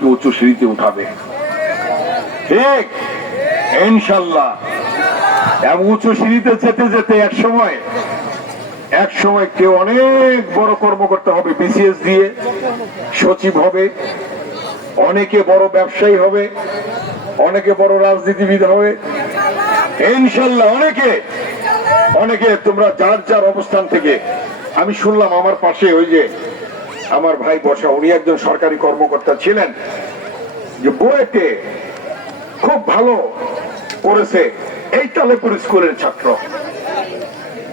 তোমাকে উচ্চ সিঁড়িতে উঠাবে? ঠিক, ইনশাল্লাহ। এবং উচ্চ সিঁড়িতে যেতে যেতে এক সময় এক সময় কেউ অনেক বড় কর্মকর্তা হবে, বিসিএস দিয়ে সচিব হবে, অনেকে বড় ব্যবসায়ী হবে, অনেকে বড় রাজনীতিবিদ হবে। ইনশাল্লাহ অনেকে অনেকে তোমরা যার যার অবস্থান থেকে, আমি শুনলাম আমার পাশে ওই যে আমার ভাই বসা উনি একজন সরকারি কর্মকর্তা ছিলেন। যে বইতে খুব ভালো করেছে, এই তালেপুর স্কুলের ছাত্র।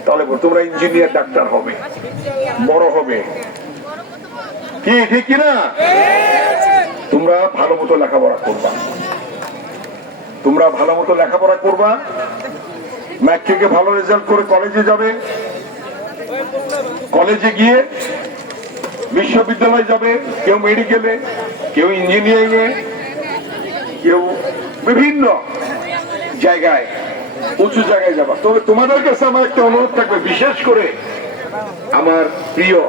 তালেপুর, তোমরা ইঞ্জিনিয়ার, ডাক্তার হবে, বড় হবে। কি, ঠিক কিনা তোমরা ভালো মতো লেখাপড়া করবা। তোমরা ভালো মতো লেখাপড়া করবা, ম্যাট্রিকে ভালো রেজাল্ট করে কলেজে যাবে। কলেজে গিয়ে বিশ্ববিদ্যালয়ে যাবে, কেউ মেডিকেলে, কেউ ইঞ্জিনিয়ারিং এ কেউ বিভিন্ন জায়গায়, উঁচু জায়গায় যাবা। তবে তোমাদের কাছে আমার একটা অনুরোধ থাকবে, বিশেষ করে আমার প্রিয়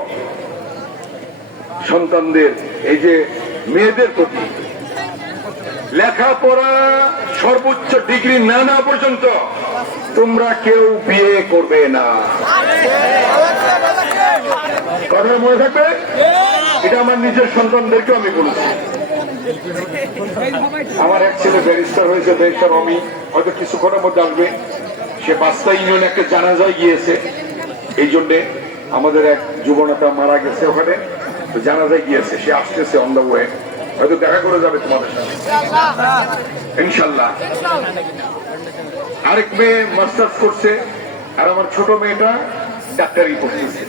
সন্তানদের, এই যে মেয়েদের প্রতি। লেখাপড়া সর্বোচ্চ ডিগ্রি না না পর্যন্ত তোমরা কেউ বিয়ে করবে না। কথা মনে থাকবে? এটা আমার নিজের সন্তানদেরকেও আমি বলেছি। আমার এক ছেলে ব্যারিস্টার হয়েছে, ব্যারিস্টার অমি। হয়তো কিছুক্ষণের মধ্যে আসবে। সে বাস্তা ইউনিয়ন একটা জানাজায় গিয়েছে। এই জন্যে আমাদের এক যুবনেতা মারা গেছে ওখানে। তো জানাজায় গিয়েছে, সে আসতেছে অন দ্য হয়তো দেখা করে যাবে তোমাদের সাথে। ইনশাল্লাহ। আরেক মেয়ে মাস্টার্স করছে, আর আমার ছোট মেয়েটা ডাক্তারি করতেছে